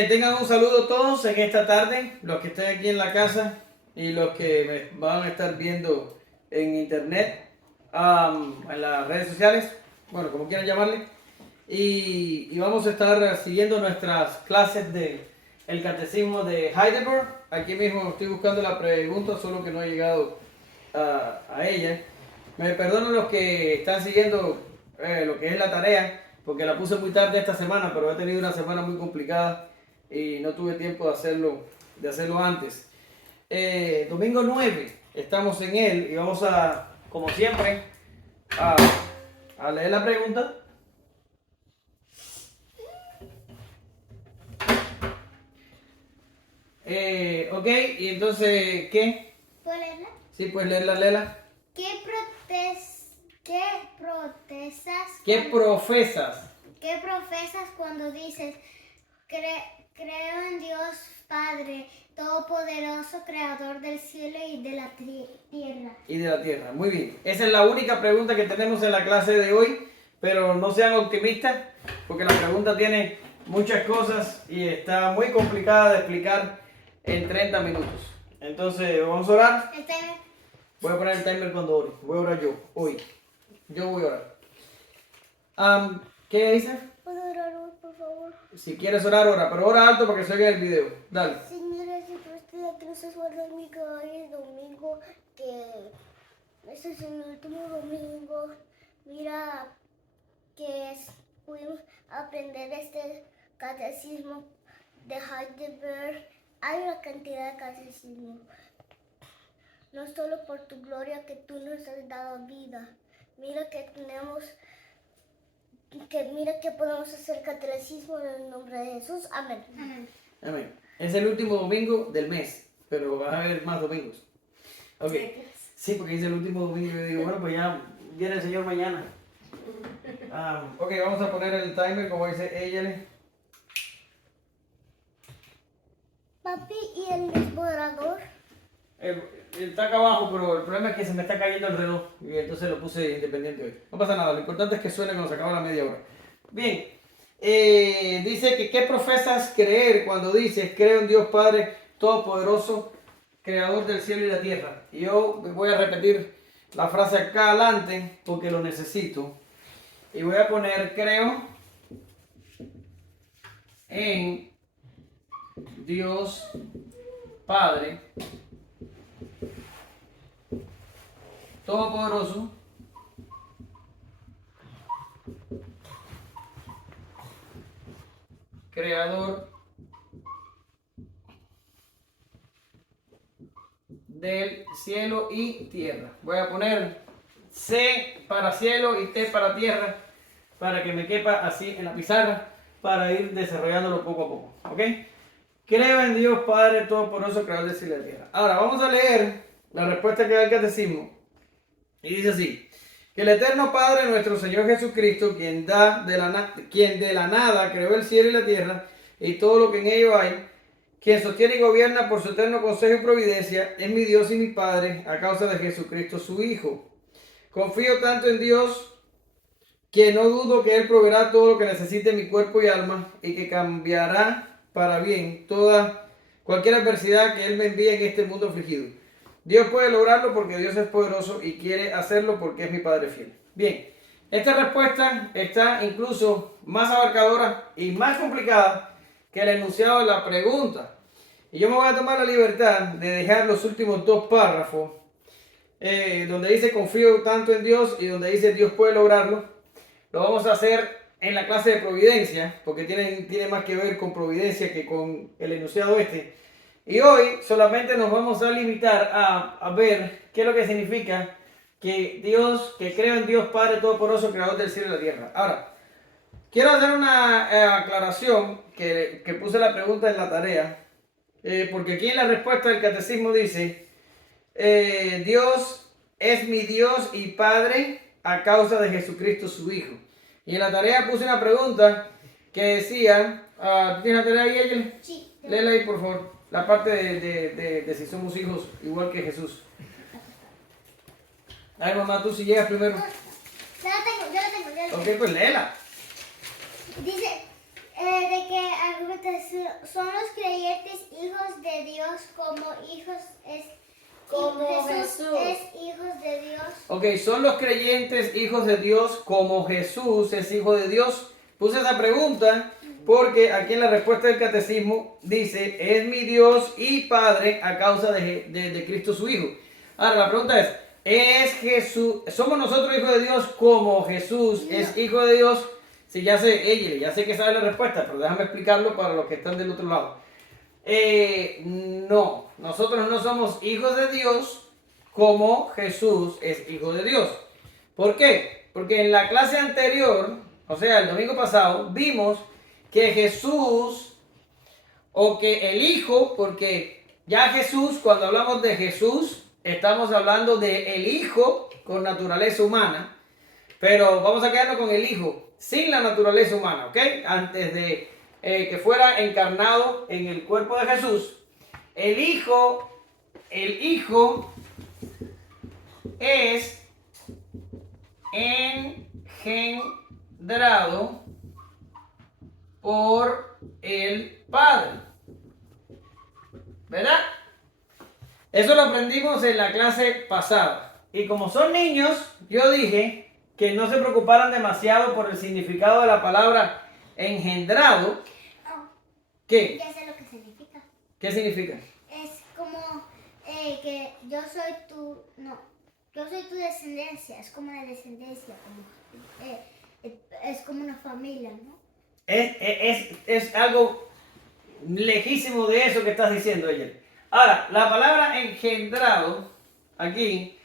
Bien, tengan un saludo todos en esta tarde, los que estén aquí en la casa y los que me van a estar viendo en internet, en las redes sociales, bueno, como quieran llamarle. Y vamos a estar siguiendo nuestras clases de el catecismo de Heidelberg. Aquí mismo estoy buscando la pregunta, solo que no he llegado a ella. Me perdonan los que están siguiendo lo que es la tarea, porque la puse muy tarde esta semana, pero he tenido una semana muy complicada y no tuve tiempo de hacerlo antes. Domingo 9, estamos en él y vamos a, como siempre, a, a leer la pregunta. Ok, y entonces, ¿qué? ¿Puedo leerla? Sí, puedes leerla, léela. ¿Qué profesas cuando dices creo en Dios Padre Todopoderoso, Creador del cielo y de la tierra? Y de la tierra, muy bien. Esa es la única pregunta que tenemos en la clase de hoy, pero no sean optimistas, porque la pregunta tiene muchas cosas y está muy complicada de explicar en 30 minutos. Entonces, vamos a orar. El timer. Voy a poner el timer cuando ore. Voy a orar yo, hoy. Yo voy a orar. ¿Qué dice? ¿Puedo orar hoy, por favor? Si quieres orar, ora, pero ora alto para que se oiga el video. Dale. Señor, gracias por este día que nos has guardado mi hoy es domingo, que este es el último domingo. Mira que pudimos aprender este catecismo de Heidelberg. Hay una cantidad de catecismo. No solo por tu gloria que tú nos has dado vida. Mira que mira que podemos hacer catecismo en el nombre de Jesús. Amén. Amén. Amén. Es el último domingo del mes, pero va a haber más domingos. Ok. Sí, porque es el último domingo y yo digo, bueno, pues ya viene el Señor mañana. Ok, vamos a poner el timer como dice ella. Papi, ¿y el desmorador? Está acá abajo, pero el problema es que se me está cayendo el reloj y entonces lo puse independiente hoy. No pasa nada, lo importante es que suene cuando se acaba la media hora. Bien, dice que ¿qué profesas creer cuando dices creo en Dios Padre Todopoderoso, Creador del cielo y la tierra? Y yo voy a repetir la frase acá adelante porque lo necesito. Y voy a poner creo en Dios Padre Todopoderoso, Creador del cielo y tierra. Voy a poner C para cielo y T para tierra para que me quepa así en la pizarra para ir desarrollándolo poco a poco. ¿Ok? Creo en Dios Padre Todopoderoso, Creador del cielo y la tierra. Ahora vamos a leer la respuesta que da el catecismo. Y dice así: que el eterno Padre nuestro Señor Jesucristo, quien de la nada creó el cielo y la tierra y todo lo que en ello hay, quien sostiene y gobierna por su eterno consejo y providencia, es mi Dios y mi Padre a causa de Jesucristo su Hijo. Confío tanto en Dios que no dudo que Él proveerá todo lo que necesite mi cuerpo y alma y que cambiará para bien cualquier adversidad que Él me envíe en este mundo afligido. Dios puede lograrlo porque Dios es poderoso y quiere hacerlo porque es mi Padre fiel. Bien, esta respuesta está incluso más abarcadora y más complicada que el enunciado de la pregunta. Y yo me voy a tomar la libertad de dejar los últimos dos párrafos, donde dice confío tanto en Dios y donde dice Dios puede lograrlo. Lo vamos a hacer en la clase de providencia, porque tiene más que ver con providencia que con el enunciado este. Y hoy solamente nos vamos a limitar a ver qué es lo que significa que creo en Dios Padre Todopoderoso, Creador del cielo y la tierra. Ahora, quiero hacer una aclaración que puse la pregunta en la tarea, porque aquí en la respuesta del catecismo dice, Dios es mi Dios y Padre a causa de Jesucristo su Hijo. Y en la tarea puse una pregunta que decía, ¿tú tienes la tarea ahí, Ayel? Sí. Léela ahí, por favor. La parte de si somos hijos igual que Jesús. Ay, mamá, tú si llegas primero. Yo la tengo. Ok, pues léela. Dice, De que algunos son los creyentes hijos de Dios como hijos es Como Jesús Jesús. es hijos de Dios. Ok, son los creyentes hijos de Dios como Jesús es hijo de Dios. Puse esa pregunta porque aquí en la respuesta del catecismo dice, es mi Dios y Padre a causa de Cristo su Hijo. Ahora la pregunta es Jesús, ¿somos nosotros hijos de Dios como Jesús es hijo de Dios? Sí, ya sé que sabe la respuesta, pero déjame explicarlo para los que están del otro lado. No, nosotros no somos hijos de Dios como Jesús es hijo de Dios. ¿Por qué? Porque en la clase anterior, o sea, el domingo pasado, vimos que Jesús, o que el Hijo, porque ya Jesús, cuando hablamos de Jesús, estamos hablando de el Hijo con naturaleza humana, pero vamos a quedarnos con el Hijo sin la naturaleza humana, ¿ok? Antes de que fuera encarnado en el cuerpo de Jesús, el Hijo es engendrado por el Padre, ¿verdad? Eso lo aprendimos en la clase pasada. Y como son niños, yo dije que no se preocuparan demasiado por el significado de la palabra engendrado. ¿Qué? Ya sé lo que significa. ¿Qué significa? Es como que yo soy tu descendencia, es como una descendencia, es como una familia, ¿no? Es algo lejísimo de eso que estás diciendo, ella. Ahora, la palabra engendrado aquí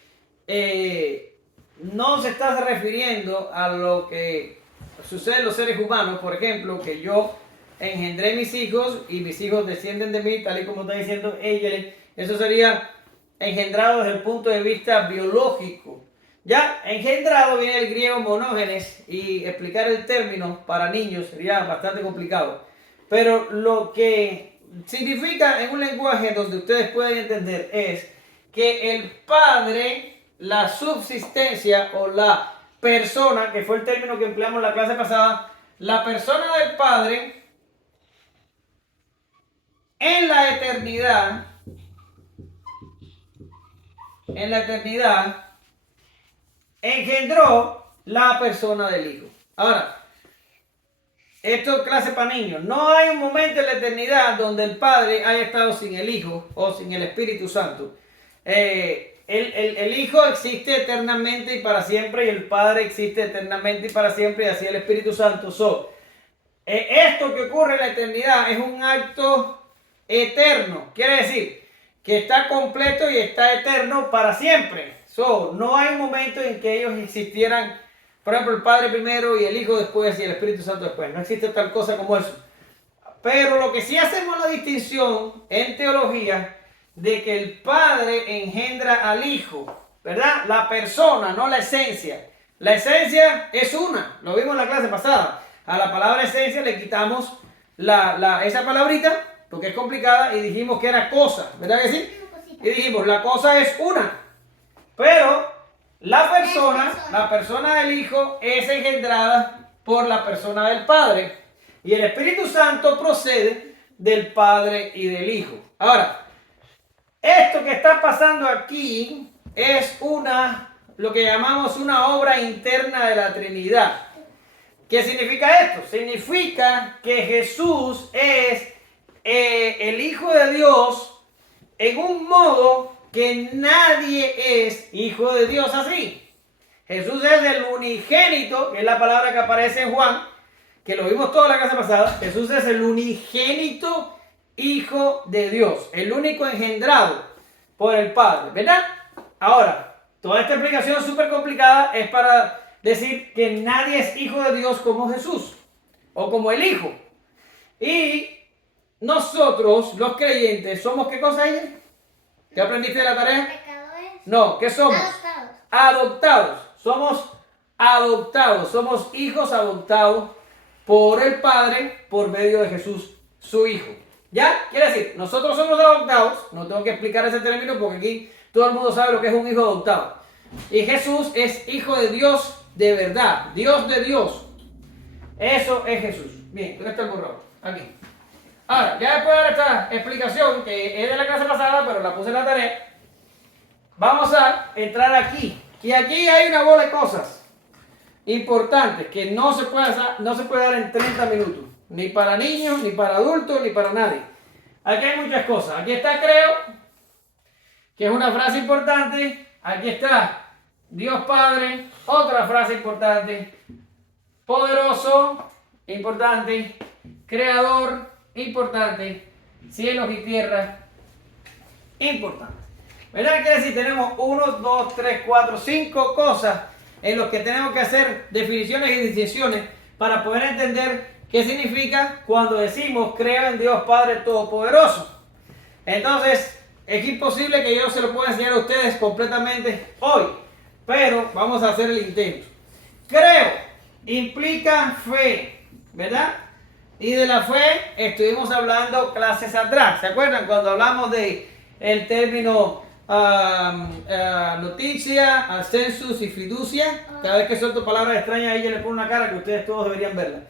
no se está refiriendo a lo que sucede en los seres humanos, por ejemplo, que yo engendré mis hijos y mis hijos descienden de mí, tal y como está diciendo ella. Eso sería engendrado desde el punto de vista biológico. Ya, engendrado viene del griego monógenes y explicar el término para niños sería bastante complicado. Pero lo que significa en un lenguaje donde ustedes pueden entender es que el Padre, la subsistencia o la persona, que fue el término que empleamos en la clase pasada, la persona del Padre en la eternidad, engendró la persona del Hijo. Ahora, esto es clase para niños. No hay un momento en la eternidad donde el Padre haya estado sin el Hijo o sin el Espíritu Santo. El Hijo existe eternamente y para siempre, y el Padre existe eternamente y para siempre, y así el Espíritu Santo. Esto que ocurre en la eternidad es un acto eterno. Quiere decir que está completo y está eterno para siempre. No hay un momento en que ellos existieran, por ejemplo, el Padre primero y el Hijo después y el Espíritu Santo después. No existe tal cosa como eso. Pero lo que sí hacemos la distinción en teología de que el Padre engendra al Hijo, ¿verdad? La persona, no la esencia. La esencia es una, lo vimos en la clase pasada. A la palabra esencia le quitamos esa palabrita porque es complicada y dijimos que era cosa, ¿verdad que sí? Y dijimos, la cosa es una. Pero la persona del Hijo es engendrada por la persona del Padre. Y el Espíritu Santo procede del Padre y del Hijo. Ahora, esto que está pasando aquí es lo que llamamos una obra interna de la Trinidad. ¿Qué significa esto? Significa que Jesús es el Hijo de Dios en un modo que nadie es hijo de Dios así. Jesús es el unigénito, que es la palabra que aparece en Juan, que lo vimos toda la clase pasada. Jesús es el unigénito Hijo de Dios, el único engendrado por el Padre, ¿verdad? Ahora, toda esta explicación súper complicada es para decir que nadie es hijo de Dios como Jesús, o como el Hijo. Y nosotros, los creyentes, ¿somos qué cosa ella? ¿Qué aprendiste de la tarea? Pecadores. No, ¿qué somos? Adoptados. Adoptados. Somos adoptados. Somos hijos adoptados por el Padre por medio de Jesús, su Hijo. ¿Ya? Quiere decir, nosotros somos adoptados. No tengo que explicar ese término porque aquí todo el mundo sabe lo que es un hijo adoptado. Y Jesús es hijo de Dios de verdad. Dios de Dios. Eso es Jesús. Bien, ¿dónde está el borrador? Aquí. Ahora, ya después de dar esta explicación, que es de la clase pasada, pero la puse en la tarea, vamos a entrar aquí. Y aquí hay una bola de cosas importantes que no se puede dar en 30 minutos. Ni para niños, ni para adultos, ni para nadie. Aquí hay muchas cosas. Aquí está creo, que es una frase importante. Aquí está Dios Padre, otra frase importante. Poderoso, importante. Creador, importante. Cielos y tierra, importante. ¿Verdad? Que decir, tenemos 1, 2, 3, 4, 5 cosas en las que tenemos que hacer definiciones y distinciones para poder entender qué significa cuando decimos creo en Dios Padre Todopoderoso. Entonces, es imposible que yo se lo pueda enseñar a ustedes completamente hoy, pero vamos a hacer el intento. Creo implica fe, ¿verdad? Y de la fe estuvimos hablando clases atrás. ¿Se acuerdan cuando hablamos de el término noticia, ascensus y fiducia? Cada vez que suelto palabras extrañas ahí yo le pongo una cara que ustedes todos deberían verla.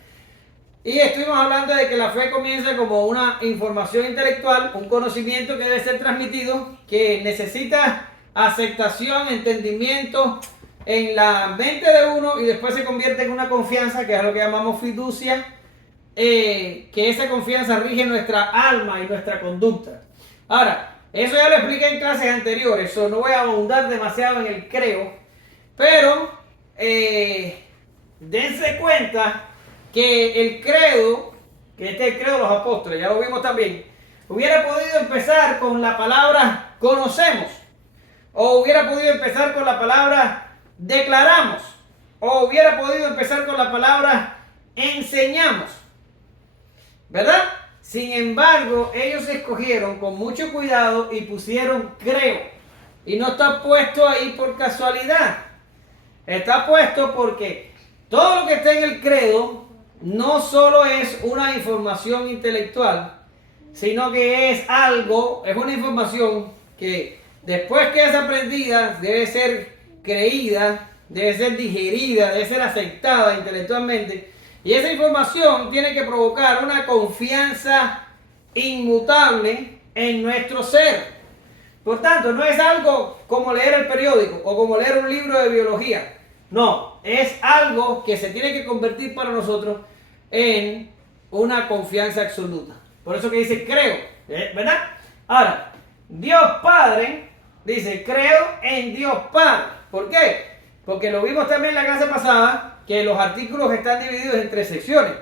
Y estuvimos hablando de que la fe comienza como una información intelectual, un conocimiento que debe ser transmitido, que necesita aceptación, entendimiento en la mente de uno y después se convierte en una confianza, que es lo que llamamos fiducia, que esa confianza rige nuestra alma y nuestra conducta. Ahora, eso ya lo expliqué en clases anteriores, so no voy a abundar demasiado en el creo, pero dense cuenta que el credo, que este es el credo de los apóstoles, ya lo vimos también, hubiera podido empezar con la palabra conocemos, o hubiera podido empezar con la palabra declaramos, o hubiera podido empezar con la palabra enseñamos, ¿verdad? Sin embargo, ellos escogieron con mucho cuidado y pusieron creo. Y no está puesto ahí por casualidad. Está puesto porque todo lo que está en el credo no solo es una información intelectual, sino que es algo, es una información que después que es aprendida debe ser creída, debe ser digerida, debe ser aceptada intelectualmente. Y esa información tiene que provocar una confianza inmutable en nuestro ser. Por tanto, no es algo como leer el periódico o como leer un libro de biología. No, es algo que se tiene que convertir para nosotros en una confianza absoluta. Por eso que dice creo, ¿verdad? Ahora, Dios Padre dice creo en Dios Padre. ¿Por qué? Porque lo vimos también en la clase pasada, que los artículos están divididos en 3 secciones.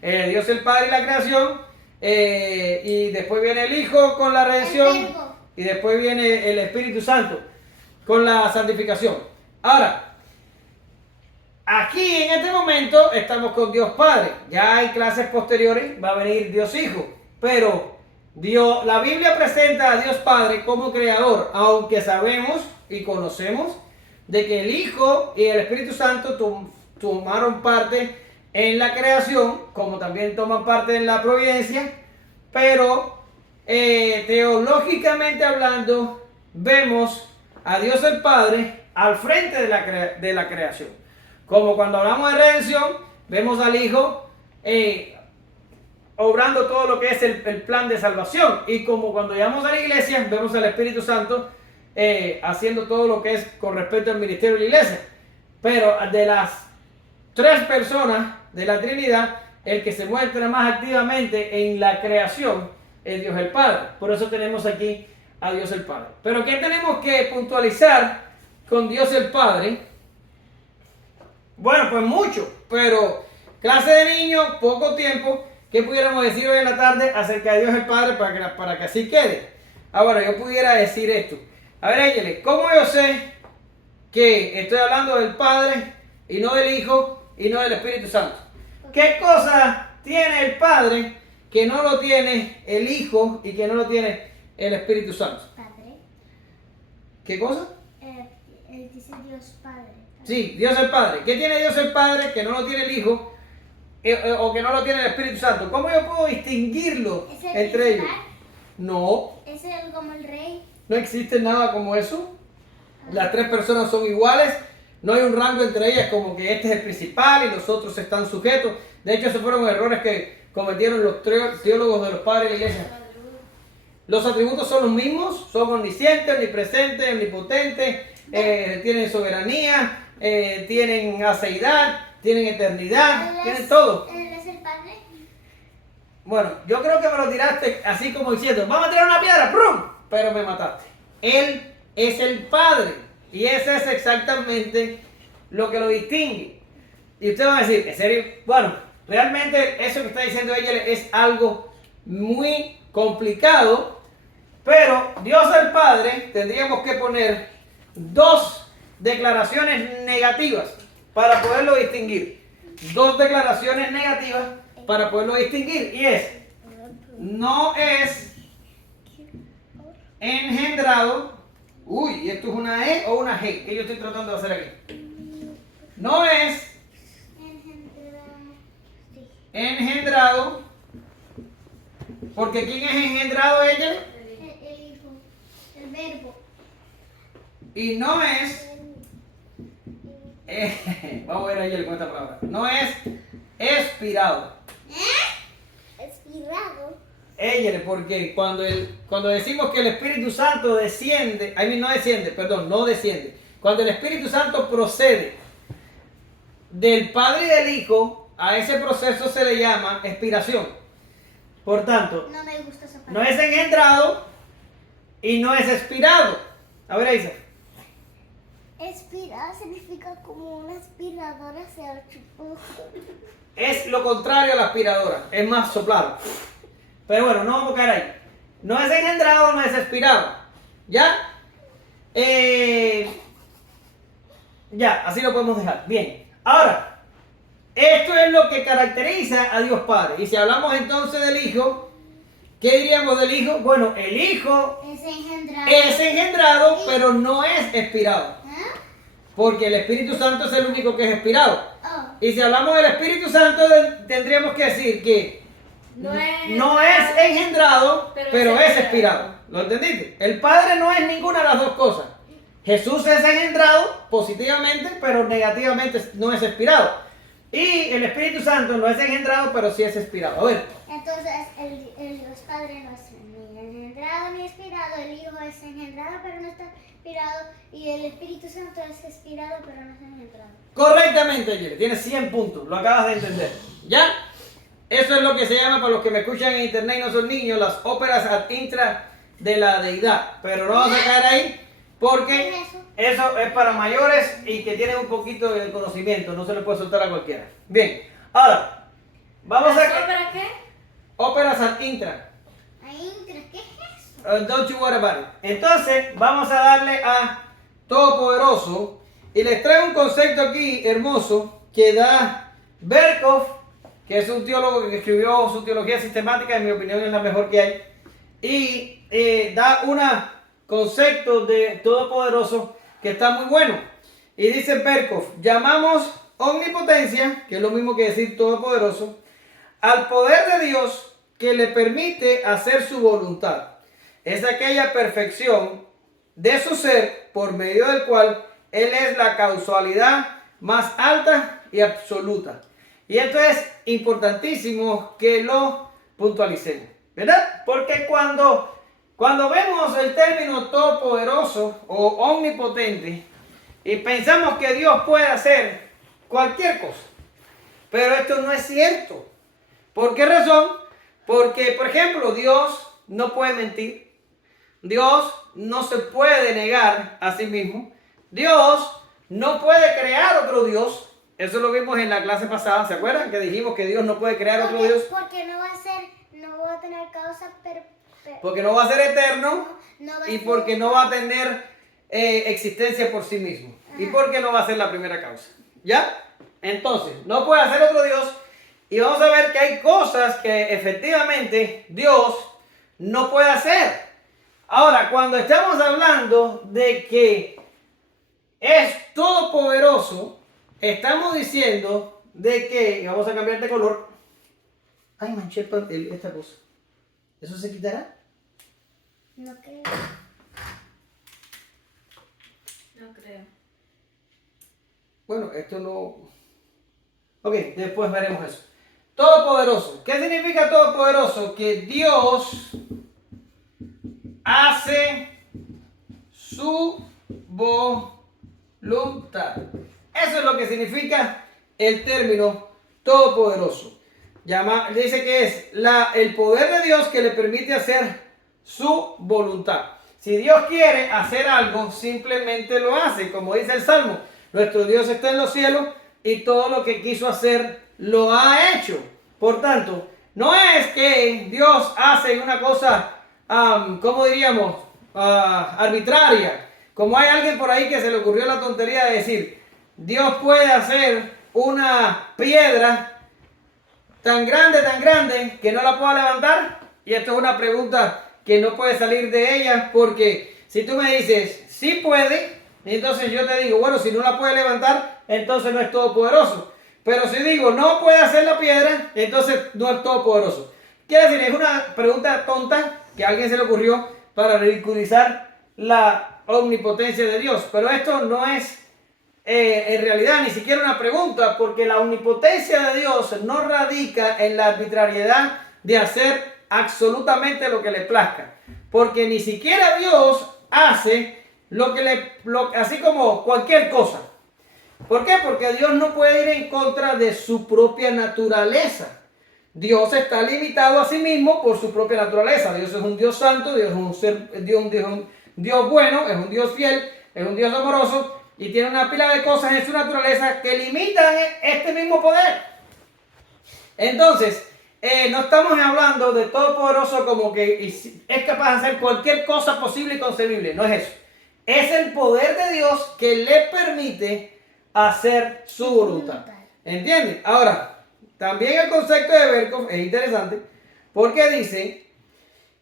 Dios el Padre y la creación, y después viene el Hijo con la redención, y después viene el Espíritu Santo con la santificación. Ahora, aquí en este momento estamos con Dios Padre. Ya hay clases posteriores, va a venir Dios Hijo, pero la Biblia presenta a Dios Padre como creador, aunque sabemos y conocemos de que el Hijo y el Espíritu Santo tomaron parte en la creación, como también toman parte en la providencia, pero teológicamente hablando, vemos a Dios el Padre al frente de la creación. Como cuando hablamos de redención, vemos al Hijo obrando todo lo que es el plan de salvación. Y como cuando llegamos a la iglesia, vemos al Espíritu Santo haciendo todo lo que es con respecto al ministerio de la iglesia. Pero de las 3 personas de la Trinidad, el que se muestra más activamente en la creación es Dios el Padre. Por eso tenemos aquí a Dios el Padre. Pero ¿qué tenemos que puntualizar con Dios el Padre? Bueno, pues mucho, pero clase de niños, poco tiempo. ¿Qué pudiéramos decir hoy en la tarde acerca de Dios el Padre para que así quede? Ahora, yo pudiera decir esto. A ver, Ángeles, ¿cómo yo sé que estoy hablando del Padre y no del Hijo y no del Espíritu Santo? ¿Qué cosa tiene el Padre que no lo tiene el Hijo y que no lo tiene el Espíritu Santo? Padre. ¿Qué cosa? Él dice Dios Padre. Sí, Dios el Padre. ¿Qué tiene Dios el Padre que no lo tiene el Hijo o que no lo tiene el Espíritu Santo? ¿Cómo yo puedo distinguirlo entre ellos? No. ¿Es él como el rey? No existe nada como eso. Las 3 personas son iguales. No hay un rango entre ellas como que este es el principal y los otros están sujetos. De hecho, esos fueron errores que cometieron los teólogos de los padres de la iglesia. Los atributos son los mismos, son omniscientes, omnipresentes, omnipotentes, tienen soberanía, tienen aceidad, tienen eternidad, tienen todo. ¿Él es el Padre? Bueno, yo creo que me lo tiraste así como diciendo, vamos a tirar una piedra, ¡prum! Pero me mataste. Él es el Padre. Y ese es exactamente lo que lo distingue. Y ustedes van a decir, ¿en serio? Bueno, realmente eso que está diciendo ella es algo muy complicado. Pero Dios el Padre tendríamos que poner dos declaraciones negativas para poderlo distinguir. Dos declaraciones negativas para poderlo distinguir. Y es, no es engendrado. Uy, ¿esto es una E o una G? Que yo estoy tratando de hacer aquí. No es engendrado. Porque ¿quién es engendrado ella? El Hijo, el Verbo. Y no es... vamos a ver a ella con esta palabra. No es expirado. Expirado. Ella, porque cuando decimos que el Espíritu Santo desciende, no desciende. Cuando el Espíritu Santo procede del Padre y del Hijo, a ese proceso se le llama expiración. Por tanto, No me gusta esa no palabra. es engendrado y no es expirado. A ver, Isa. Expirar significa como una aspiradora se chupó. Es lo contrario a la aspiradora, es más soplado. Pero bueno, no vamos a caer ahí. No es engendrado, no es expirado. ¿Ya? Ya, así lo podemos dejar. Bien. Ahora, esto es lo que caracteriza a Dios Padre. Y si hablamos entonces del Hijo, ¿qué diríamos del Hijo? Bueno, el Hijo es engendrado, pero no es expirado. ¿Ah? Porque el Espíritu Santo es el único que es expirado. Oh. Y si hablamos del Espíritu Santo, tendríamos que decir que no es engendrado, pero es expirado. ¿Lo entendiste? El Padre no es ninguna de las dos cosas. Jesús es engendrado positivamente, pero negativamente no es expirado. Y el Espíritu Santo no es engendrado, pero sí es expirado. A ver. Entonces, el Dios Padre no es ni engendrado ni expirado. El Hijo es engendrado, pero no está expirado. Y el Espíritu Santo es expirado, pero no está engendrado. Correctamente, Jerry. Tienes 100 puntos. Lo acabas de entender. ¿Ya? Eso es lo que se llama, para los que me escuchan en internet y no son niños, las óperas ad intra de la deidad. Pero no vamos a caer ahí porque ¿Qué es eso? eso es para mayores y que tienen un poquito de conocimiento. No se le puede soltar a cualquiera. Bien, ahora, vamos a... ¿Para qué? Óperas ad intra. Ahí, ¿qué es eso? Don't you worry about it. Entonces, vamos a darle a Todopoderoso. Y les traigo un concepto aquí hermoso que da Berkov, que es un teólogo que escribió su teología sistemática, en mi opinión es la mejor que hay. Y da un concepto de Todopoderoso que está muy bueno. Y dice Berkov, llamamos omnipotencia, que es lo mismo que decir Todopoderoso, al poder de Dios que le permite hacer su voluntad. Es aquella perfección de su ser por medio del cual Él es la causalidad más alta y absoluta. Y esto es importantísimo que lo puntualicemos, ¿verdad? Porque cuando vemos el término todopoderoso o omnipotente y pensamos que Dios puede hacer cualquier cosa, pero esto no es cierto. ¿Por qué razón? Porque, por ejemplo, Dios no puede mentir. Dios no se puede negar a sí mismo. Dios no puede crear otro Dios. Eso lo vimos en la clase pasada. ¿Se acuerdan? Que dijimos que Dios no puede crear otro Dios. Porque no va a tener causa, pero Porque no va a ser eterno no va a y ser- porque no va a tener existencia por sí mismo. Y porque no va a ser la primera causa. ¿Ya? Entonces, no puede hacer otro Dios. Y vamos a ver que hay cosas que efectivamente Dios no puede hacer. Ahora, cuando estamos hablando de que es todopoderoso, estamos diciendo de que, vamos a cambiar de color. Ay, manché esta cosa. ¿Eso se quitará? No creo. No creo. Bueno, esto no... Ok, después veremos eso. Todopoderoso. ¿Qué significa todopoderoso? Que Dios hace su voluntad. Eso es lo que significa el término todopoderoso. Dice que es el poder de Dios que le permite hacer su voluntad. Si Dios quiere hacer algo, simplemente lo hace. Como dice el Salmo, nuestro Dios está en los cielos y todo lo que quiso hacer lo ha hecho. Por tanto, no es que Dios hace una cosa, ¿cómo diríamos? Arbitraria. Como hay alguien por ahí que se le ocurrió la tontería de decir, Dios puede hacer una piedra tan grande que no la pueda levantar. Y esto es una pregunta que no puede salir de ella, porque si tú me dices, sí puede, entonces yo te digo, bueno, si no la puede levantar, entonces no es todopoderoso. Pero si digo, no puede hacer la piedra, entonces no es todopoderoso. Quiere decir, es una pregunta tonta que a alguien se le ocurrió para ridiculizar la omnipotencia de Dios. Pero esto no es en realidad ni siquiera una pregunta, porque la omnipotencia de Dios no radica en la arbitrariedad de hacer absolutamente lo que le plazca, porque ni siquiera Dios hace así como cualquier cosa. ¿Por qué? Porque Dios no puede ir en contra de su propia naturaleza. Dios está limitado a sí mismo por su propia naturaleza. Dios es un Dios santo, Dios es un Dios bueno, es un Dios fiel, es un Dios amoroso, y tiene una pila de cosas en su naturaleza que limitan este mismo poder. Entonces, no estamos hablando de todopoderoso como que es capaz de hacer cualquier cosa posible y concebible. No es eso. Es el poder de Dios que le permite hacer su voluntad. ¿Entienden? Ahora, también el concepto de Berkov es interesante porque dice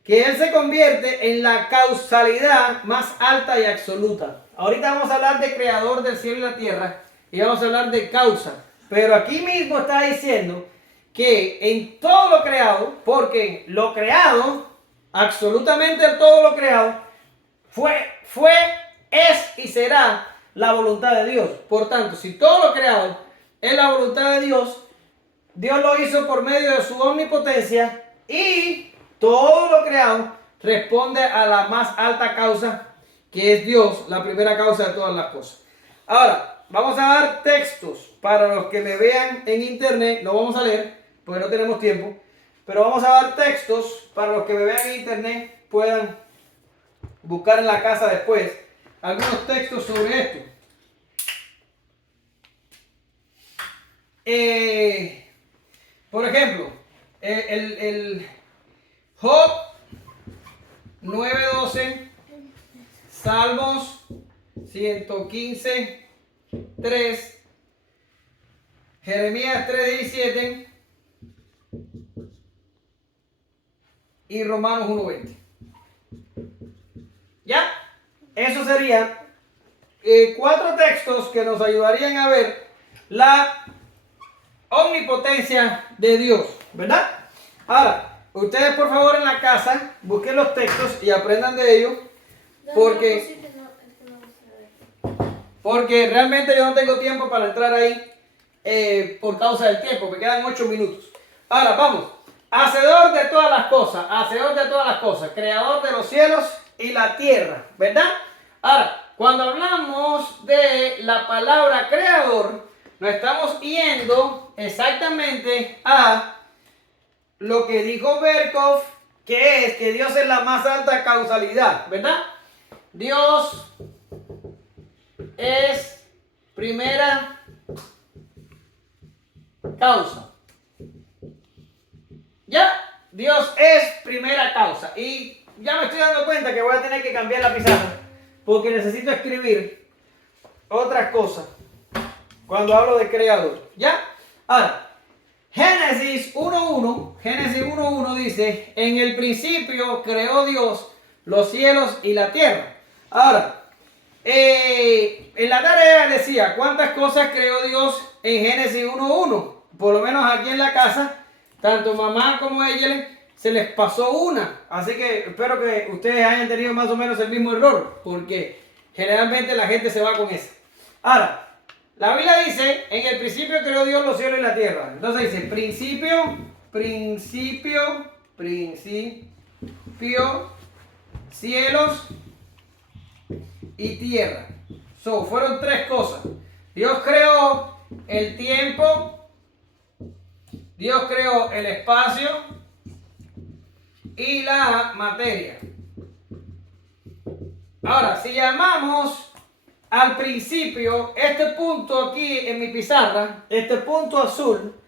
que él se convierte en la causalidad más alta y absoluta. Ahorita vamos a hablar de creador del cielo y la tierra y vamos a hablar de causa. Pero aquí mismo está diciendo que en todo lo creado, porque lo creado, absolutamente todo lo creado, fue, es y será la voluntad de Dios. Por tanto, si todo lo creado es la voluntad de Dios, Dios lo hizo por medio de su omnipotencia y todo lo creado responde a la más alta causa, que es Dios, la primera causa de todas las cosas. Ahora, vamos a dar textos para los que me vean en internet. No vamos a leer, porque no tenemos tiempo, pero vamos a dar textos para los que me vean en internet, puedan buscar en la casa después algunos textos sobre esto. Por ejemplo, el Job 9:12, Salmos 115:3, Jeremías 3:17 y Romanos 1:20. ¿Ya? Eso serían 4 textos que nos ayudarían a ver la omnipotencia de Dios, ¿verdad? Ahora, ustedes por favor en la casa busquen los textos y aprendan de ellos, porque realmente yo no tengo tiempo para entrar ahí por causa del tiempo, me quedan 8 minutos. Ahora, vamos. Hacedor de todas las cosas, creador de los cielos y la tierra, ¿verdad? Ahora, cuando hablamos de la palabra creador, nos estamos yendo exactamente a lo que dijo Berkov, que es que Dios es la más alta causalidad, ¿verdad? Dios es primera causa. ¿Ya? Dios es primera causa. Y ya me estoy dando cuenta que voy a tener que cambiar la pizarra, porque necesito escribir otras cosas cuando hablo de creador. ¿Ya? Ahora, Génesis 1:1 dice, en el principio creó Dios los cielos y la tierra. Ahora, en la tarea decía, ¿cuántas cosas creó Dios en Génesis 1:1? Por lo menos aquí en la casa, tanto mamá como ella se les pasó una. Así que espero que ustedes hayan tenido más o menos el mismo error, porque generalmente la gente se va con esa. Ahora, La Biblia dice, en el principio creó Dios los cielos y la tierra. Entonces dice, principio, cielos y tierra. Fueron tres cosas. Dios creó el tiempo, Dios creó el espacio y la materia. Ahora, si llamamos al principio, este punto aquí en mi pizarra, este punto azul,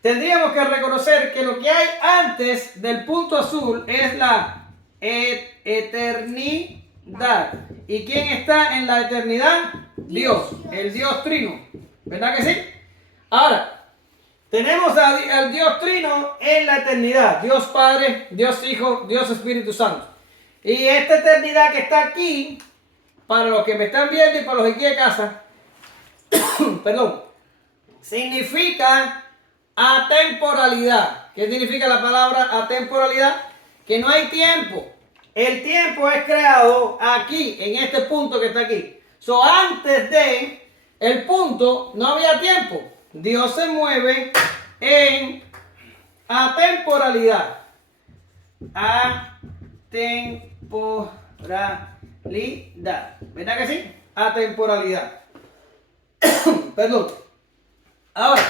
tendríamos que reconocer que lo que hay antes del punto azul es la eternidad. ¿Y quién está en la eternidad? Dios, el Dios Trino. ¿Verdad que sí? Ahora, tenemos al Dios Trino en la eternidad. Dios Padre, Dios Hijo, Dios Espíritu Santo. Y esta eternidad que está aquí, para los que me están viendo y para los de aquí de casa, perdón, significa atemporalidad. ¿Qué significa la palabra atemporalidad? Que no hay tiempo. El tiempo es creado aquí, en este punto que está aquí. Antes de el punto no había tiempo. Dios se mueve en atemporalidad. Atemporalidad. ¿Verdad que sí? Atemporalidad. Perdón. Ahora,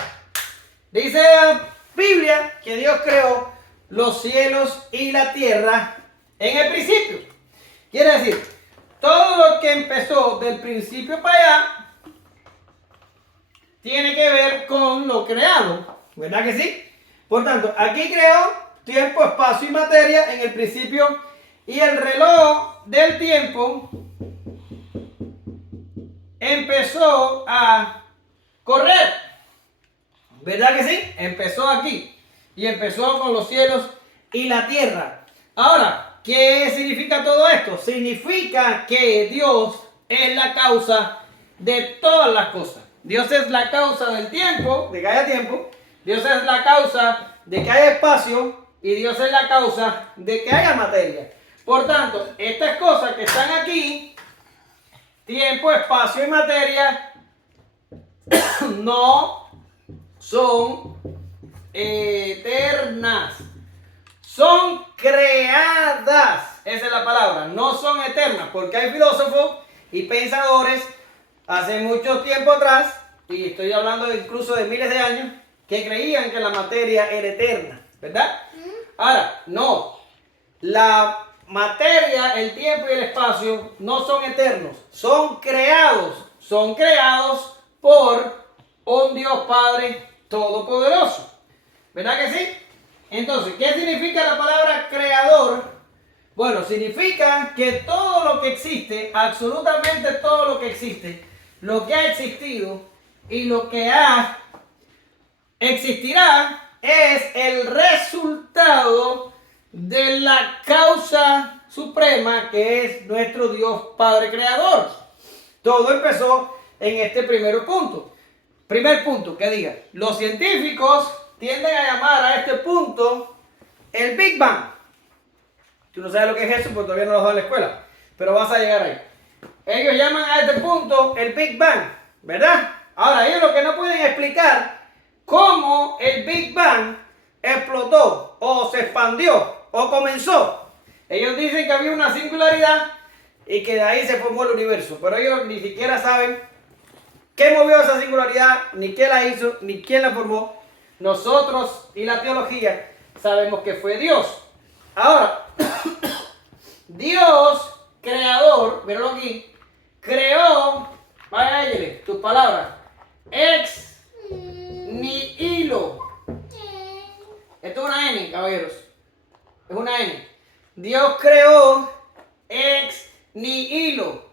dice la Biblia que Dios creó los cielos y la tierra en el principio. Quiere decir, todo lo que empezó del principio para allá tiene que ver con lo creado. ¿Verdad que sí? Por tanto, aquí creó tiempo, espacio y materia en el principio, y el reloj del tiempo empezó a correr. ¿Verdad que sí? Empezó aquí y empezó con los cielos y la tierra. Ahora, ¿qué significa todo esto? Significa que Dios es la causa de todas las cosas. Dios es la causa del tiempo, de que haya tiempo. Dios es la causa de que haya espacio. Y Dios es la causa de que haya materia. Por tanto, estas cosas que están aquí, tiempo, espacio y materia, no son eternas. Son creadas. Esa es la palabra. No son eternas. Porque hay filósofos y pensadores hace mucho tiempo atrás, y estoy hablando incluso de miles de años, que creían que la materia era eterna. ¿Verdad? Ahora, no. La materia, el tiempo y el espacio no son eternos. Son creados. Son creados por un Dios Padre Todopoderoso. ¿Verdad que sí? Entonces, ¿qué significa la palabra creador? Bueno, significa que todo lo que existe, absolutamente todo lo que existe, lo que ha existido y lo que existirá, es el resultado de la causa suprema que es nuestro Dios Padre Creador. Todo empezó en este primer punto. Primer punto, que diga, los científicos tienden a llamar a este punto el Big Bang. Tú no sabes lo que es eso porque todavía no lo has dado en la escuela, pero vas a llegar ahí. Ellos llaman a este punto el Big Bang, ¿verdad? Ahora, ellos lo que no pueden explicar cómo el Big Bang explotó o se expandió o comenzó. Ellos dicen que había una singularidad y que de ahí se formó el universo, pero ellos ni siquiera saben qué movió esa singularidad, ni qué la hizo, ni quién la formó. Nosotros y la teología sabemos que fue Dios. Ahora, Dios, creador, míralo aquí, creó, vaya tus palabras, ex nihilo. Esto es una N, caballeros. Es una N. Dios creó ex nihilo.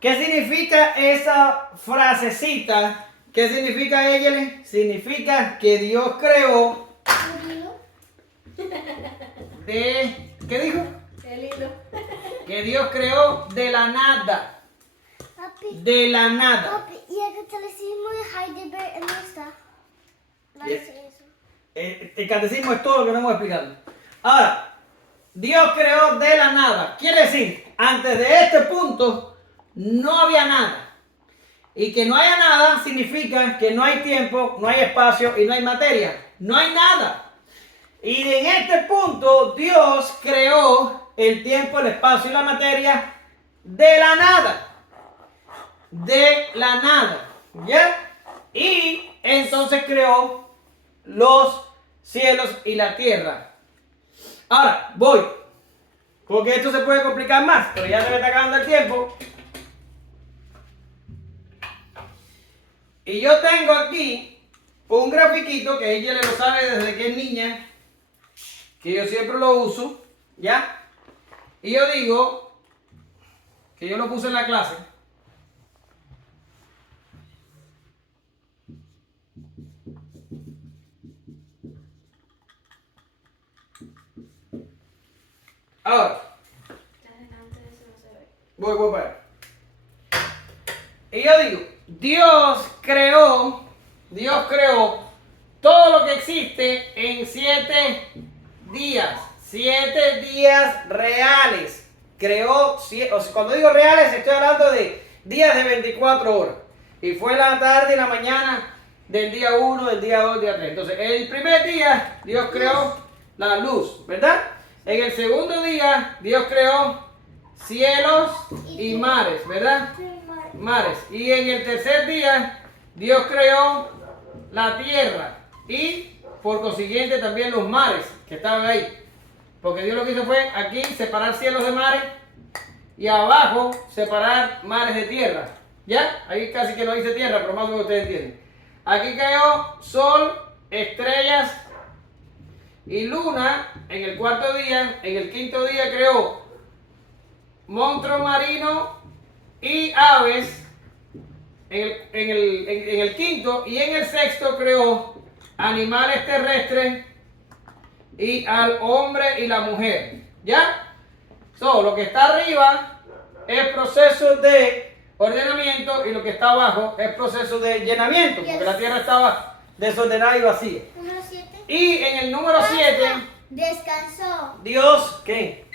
¿Qué significa esa frasecita? ¿Qué significa ella? Significa que Dios creó de... ¿Qué dijo? El hilo. Que Dios creó de la nada. Papi, De la nada. papi, y el catolicismo de Heidelberg no está. No dice eso. El catecismo es todo lo que no hemos explicado. Ahora, Dios creó de la nada. Quiere decir, antes de este punto no había nada. Y que no haya nada significa que no hay tiempo, no hay espacio y no hay materia. No hay nada. Y en este punto Dios creó el tiempo, el espacio y la materia de la nada. De la nada. ¿Ya? Y entonces creó los cielos y la tierra. Ahora, voy. Porque esto se puede complicar más, pero ya se me está acabando el tiempo. Y yo tengo aquí un grafiquito que ella lo sabe desde que es niña, que yo siempre lo uso, ¿ya? Y yo digo que yo lo puse en la clase. Ahora, voy para allá. Y yo digo, Dios creó todo lo que existe en 7 días. 7 días reales. Creó, o sea, cuando digo reales estoy hablando de días de 24 horas. Y fue la tarde y la mañana del día 1, del día 2, del día 3. Entonces, el primer día Dios creó la luz, ¿verdad? En el segundo día Dios creó cielos y mares, ¿verdad? Mares. Y en el tercer día Dios creó la tierra y por consiguiente también los mares que estaban ahí. Porque Dios lo que hizo fue aquí separar cielos de mares y abajo separar mares de tierra. ¿Ya? Ahí casi que no dice tierra, pero más o menos ustedes entienden. Aquí creó sol, estrellas y luna en el cuarto día. En el quinto día creó monstruos marinos y aves en el quinto, y en el sexto creó animales terrestres y al hombre y la mujer. ¿Ya? Lo que está arriba es proceso de ordenamiento y lo que está abajo es proceso de llenamiento, porque la tierra estaba desordenada y vacía. Número 7. Y en el número 7, Descansó. Dios, ¿qué?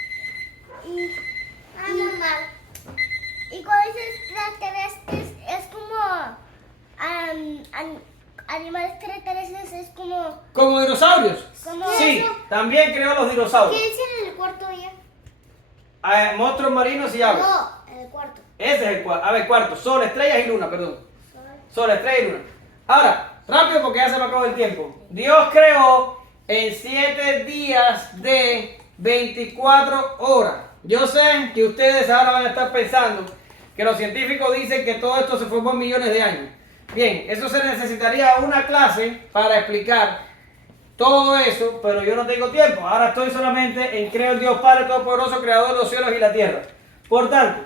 Animal. Y cuando dices extraterrestres es como animales terrestres, es como Como dinosaurios. ¿Cómo Sí, eso? también creó los dinosaurios. ¿Qué dice en el cuarto día? Monstruos marinos y aves. No, en el cuarto. Ese es el cuarto. A ver, cuarto. Sol, estrellas y luna, perdón. Sol, estrellas y luna. Ahora, rápido porque ya se me acabó el tiempo. Dios creó en 7 días de 24 horas. Yo sé que ustedes ahora van a estar pensando que los científicos dicen que todo esto se formó en millones de años. Bien, eso se necesitaría una clase para explicar todo eso, pero yo no tengo tiempo. Ahora estoy solamente en creo en Dios Padre Todopoderoso, Creador de los cielos y la tierra. Por tanto,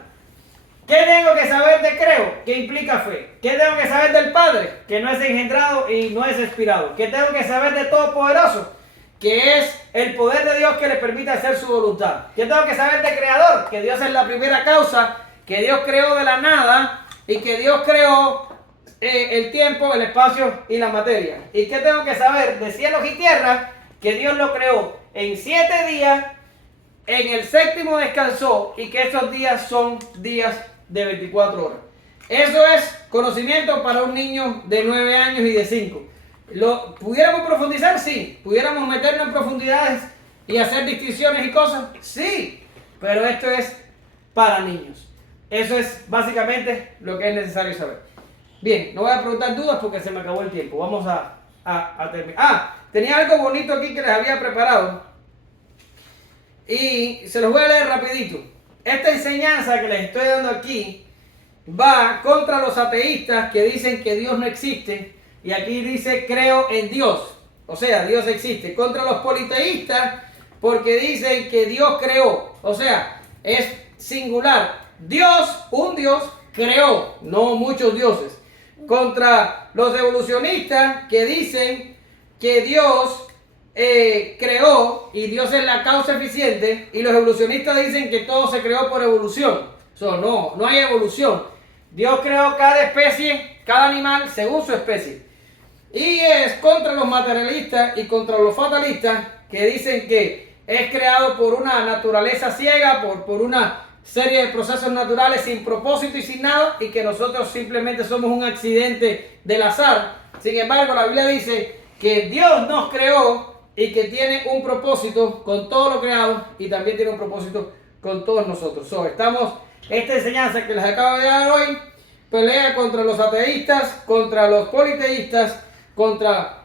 ¿qué tengo que saber de creo? ¿Qué implica fe? ¿Qué tengo que saber del Padre? Que no es engendrado y no es expirado. ¿Qué tengo que saber de Todopoderoso? Que es el poder de Dios que le permite hacer su voluntad. ¿Qué tengo que saber de Creador? Que Dios es la primera causa, que Dios creó de la nada y que Dios creó el tiempo, el espacio y la materia. ¿Y qué tengo que saber de cielos y tierra? Que Dios lo creó en 7 días, en el séptimo descansó y que esos días son días de 24 horas. Eso es conocimiento para un niño de 9 años y de 5. ¿Pudiéramos profundizar? Sí. ¿Pudiéramos meternos en profundidades y hacer distinciones y cosas? Sí. Pero esto es para niños. Eso es básicamente lo que es necesario saber. Bien, no voy a preguntar dudas porque se me acabó el tiempo. Vamos a terminar. Tenía algo bonito aquí que les había preparado. Y se los voy a leer rapidito. Esta enseñanza que les estoy dando aquí va contra los ateístas que dicen que Dios no existe. Y aquí dice creo en Dios. O sea, Dios existe. Contra los politeístas porque dicen que Dios creó. O sea, es singular. Dios, un Dios, creó, no muchos dioses. Contra los evolucionistas que dicen que Dios creó y Dios es la causa eficiente, y los evolucionistas dicen que todo se creó por evolución. No hay evolución. Dios creó cada especie, cada animal según su especie. Y es contra los materialistas y contra los fatalistas que dicen que es creado por una naturaleza ciega, por una serie de procesos naturales sin propósito y sin nada, y que nosotros simplemente somos un accidente del azar. Sin embargo, la Biblia dice que Dios nos creó y que tiene un propósito con todo lo creado y también tiene un propósito con todos nosotros. Esta enseñanza que les acabo de dar hoy pelea contra los ateístas, contra los politeístas, contra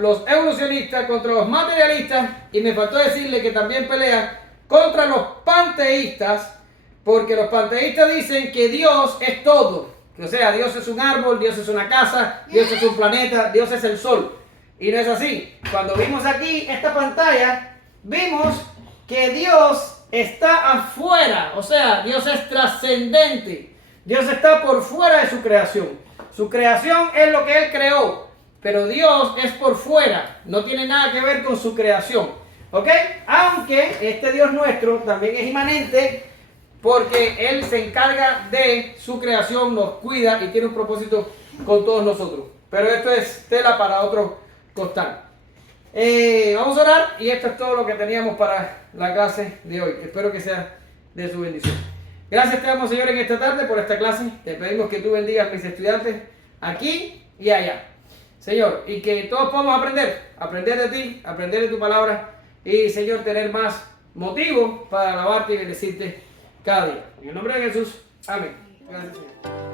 los evolucionistas, contra los materialistas, y me faltó decirle que también pelea contra los panteístas, porque los panteístas dicen que Dios es todo. O sea, Dios es un árbol, Dios es una casa, Dios es un planeta, Dios es el sol. Y no es así. Cuando vimos aquí esta pantalla, vimos que Dios está afuera. O sea, Dios es trascendente. Dios está por fuera de su creación. Su creación es lo que Él creó. Pero Dios es por fuera. No tiene nada que ver con su creación. ¿Ok? Aunque este Dios nuestro también es inmanente, porque Él se encarga de su creación, nos cuida y tiene un propósito con todos nosotros. Pero esto es tela para otro costal. Vamos a orar y esto es todo lo que teníamos para la clase de hoy. Espero que sea de su bendición. Gracias te damos, Señor, en esta tarde por esta clase. Te pedimos que tú bendigas a mis estudiantes aquí y allá, Señor, y que todos podamos aprender de ti, aprender de tu palabra y, Señor, tener más motivo para alabarte y bendecirte cada día. En el nombre de Jesús, amén. Gracias, Señor.